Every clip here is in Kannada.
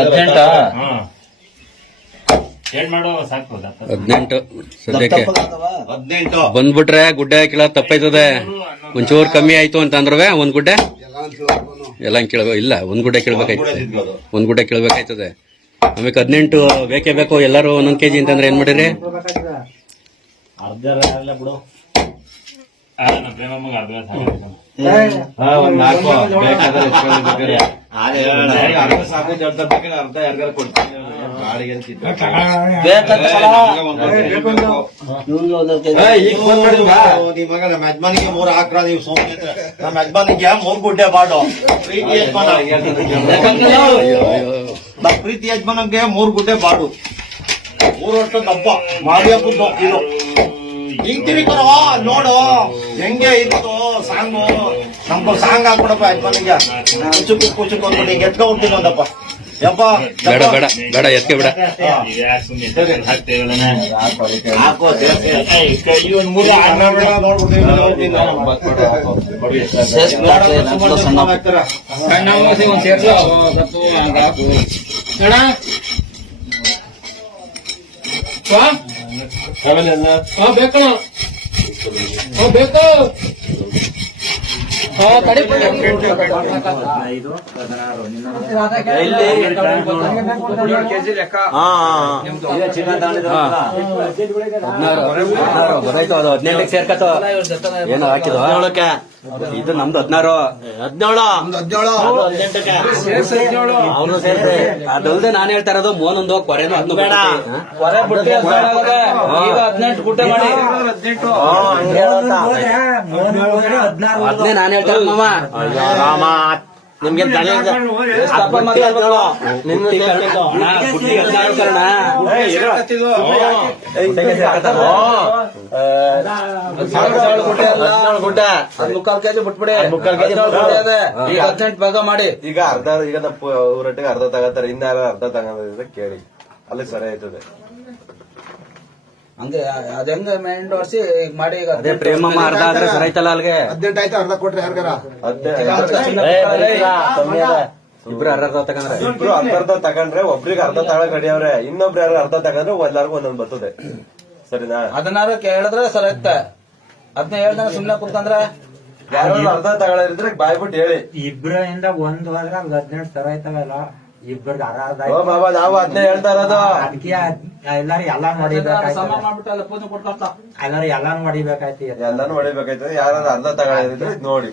ಹದಿನೆಂಟಾ? ಏನ್ ಮಾಡೋ ಸಾಕು ದಪ್ಪ. ಹದಿನೆಂಟು ಸದ್ಯಕ್ಕೆ. ಬಂದ್ಬಿಟ್ರೆ ಗುಡ್ಡೆ ಹಾಕಿಲ್ಲ ತಪ್ಪೈತದೆ. ಒಂಚೂರು ಕಮ್ಮಿ ಆಯ್ತು ಅಂತ ಅಂದ್ರೆ ಒಂದ್ ಗುಡ್ಡೆ? ಎಲ್ಲ ಕೇಳ್ಬೇಕು ಇಲ್ಲ ಒಂದ್ ಗುಡ್ಡೆ ಕೇಳ್ಬೇಕಾಯ್ತದೆ. ಒಂದ್ ಗುಡ್ಡೆ ಕೇಳ್ಬೇಕಾಯ್ತದೆ. ಆಮೇಲೆ ಹದಿನೆಂಟು ಬೇಕೇ ಬೇಕು. ಎಲ್ಲಾರು ಒಂದೊಂದ್ ಕೆಜಿ ಅಂತಂದ್ರೆ ಏನ್ ಮಾಡಿರಿ? ಯಜಮಾನಿಗೆ ಮೂರ್ ಹಾಕ್ರ ನೀವು ಸೋಮಿ ಹತ್ರ. ನಮ್ಮ ಯಜಮಾನಿಗೆ ಮೂರ್ ಗುಡ್ಡೆ ಬಾಡು. ಪ್ರೀತಿ ಯಜಮಾನ. ಪ್ರೀತಿ ಯಜಮಾನಂಗೆ ಮೂರು ಗುಡ್ಡೆ ಬಾಡು. ಮೂರು ವರ್ಷ ದಪ್ಪ ಮಾಡಿ ಹಾಕುದು ಇದು. ಹಿಂಗ್ತೀವಿ ಕಣವ ನೋಡು, ಹೆಂಗೆ ಇತ್ತು ಸಾಂಗು. ನಮ್ಗೆ ಸಾಂಗ್ ಹಾಕ್ಬಿಡಪ್ಪ ಯಜಮಾನಿಗೆ. ಕುಚುಕು ಕುಚುಕು ಅಂದ್ಬಿಟ್ಟು ಹಿಂಗೆ ಎತ್ಕೊಂಡ್ಬಿಡ್ತೀನಿ ಒಂದಪ್ಪ. ಬೇಡ ಬೇಡ ಬೇಡ ಎತ್ಕೆ ಬೇಡ ಇದು ಯಾಕ್ ಹಾಕ್ತಾರ. ಹದಿನಾರು ಗೊತ್ತಾಯ್ತು ಅದು ಹದಿನೆಂಟಕ್ಕೆ ಸೇರ್ಕತ್ತು ಏನು ಹಾಕಿದ ಇದು ನಮ್ದು ಹದಿನಾರು. ಹದಿನೇಳು. ಅವನು ಸೇರಿದೆ ಅದಲ್ದೆ ನಾನು ಹೇಳ್ತಾ ಇರೋದು ಮೋನೊಂದು ಕೊರೆನು ಹತ್ತು ಬೇಡ. ಈಗ ಹದಿನೆಂಟು ಗುಡ್ಡೆ ಮಾಡಿ. ಅದನ್ನೇ ನಾನು ಹೇಳ್ತಾ ಇರೋದು ಮಾಮ. ರಾಮ. ನಿಮ್ಗೆ. ನಿನ್ನ ಗುಡ್ಡಿ ಮುಕ್ಕಾಲ್ ಕೆಜಿ ಬಿಟ್ಬಿಡಿ. ಮುಕ್ಕಾಲ್ ಕೆಜಿ. ಈಗ ಹದಿನೆಂಟು ಭಾಗ ಮಾಡಿ. ಈಗ ಅರ್ಧ ಈಗ ಊರಟ್ಟಿಗೆ ಅರ್ಧ ತಗೋತಾರೆ ಇನ್ನ ಯಾರು ಅರ್ಧ ತಗೋದ್ರೆ ಕೇಳಿ. ಅಲ್ಲಿ ಸರಿ ಆಯ್ತದೆ. ಹಂಗೆ ಅದ್ ಹೆಂಗ ಮೆಂಡ್ ವರ್ಷಿ ಈಗ ಮಾಡಿ ಈಗ ಅದೇ ಪ್ರೇಮ ಅರ್ಧ ಆದ್ರೆ ಸರಿ ಆಯ್ತಲ್ಲ ಅಲ್ಲಿಗೆ ಹದ್ನೇ ಇಬ್ರು ಅರ್ಧ ಅರ್ಧ ತಗಂದ್ರೆ ಇಬ್ರು ಅರ್ಧ ಅರ್ಧ ತಗೊಂಡ್ರೆ ಒಬ್ರಿಗೆ ಅರ್ಧ ತಗೊಳಕ್ ರೆಡಿ ಅವ್ರೆ. ಇನ್ನೊಬ್ರು ಯಾರು ಅರ್ಧ ತಗೊಂಡ್ರೆ ಎಲ್ಲಾರ್ಗು ಒಂದೊಂದ್ ಬರ್ತದೆ. ಸರಿನಾ? ಅದನ್ನಾರು ಕೇಳಿದ್ರೆ ಸರಿ ಐತೆ ಅದನ್ನ ಹೇಳ್ದಂಗ ಸುಮ್ನೆ ಕುಂತಂದ್ರ ಯಾರು ಅರ್ಧ ತಗೊಳಿದ್ರೆ ಬಾಯ್ಬಿಟ್ಟು ಹೇಳಿ. ಇಬ್ಬರಿಂದ ಒಂದ್ ಹೋದ್ರೆ ಅಲ್ಲಿ ಹದಿನೆಂಟು ಸರ ಆಯ್ತವಲ್ಲ ಇಬ್ಬರಿಗೆ ಅರ ಅರ್ಧ ಓ ಬಾಬಾ ನಾವು ಅದನ್ನೇ ಹೇಳ್ತಾ ಇರೋದು. ಅದಕ್ಕೆ ಎಲ್ಲಾರು ಎಲ್ಲಾ ಸಮ ಮಾಡ್ಬಿಟ್ಟು ಪೂಜೆ ಎಲ್ಲಾರು ಎಲ್ಲಾನು ಹೊಡಿಬೇಕಾಯ್ತು ಎಲ್ಲಾನು ಹೊಡಿಬೇಕಾಯ್ತದೆ ಯಾರು ಅರ್ಧ ತಗೊಳಿದ್ರೆ ನೋಡಿ.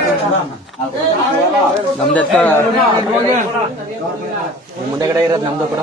ನಮ್ದು ಮುಂದೆಗಡೆ ಇರೋದು ನಮ್ದು ಕೂಡ?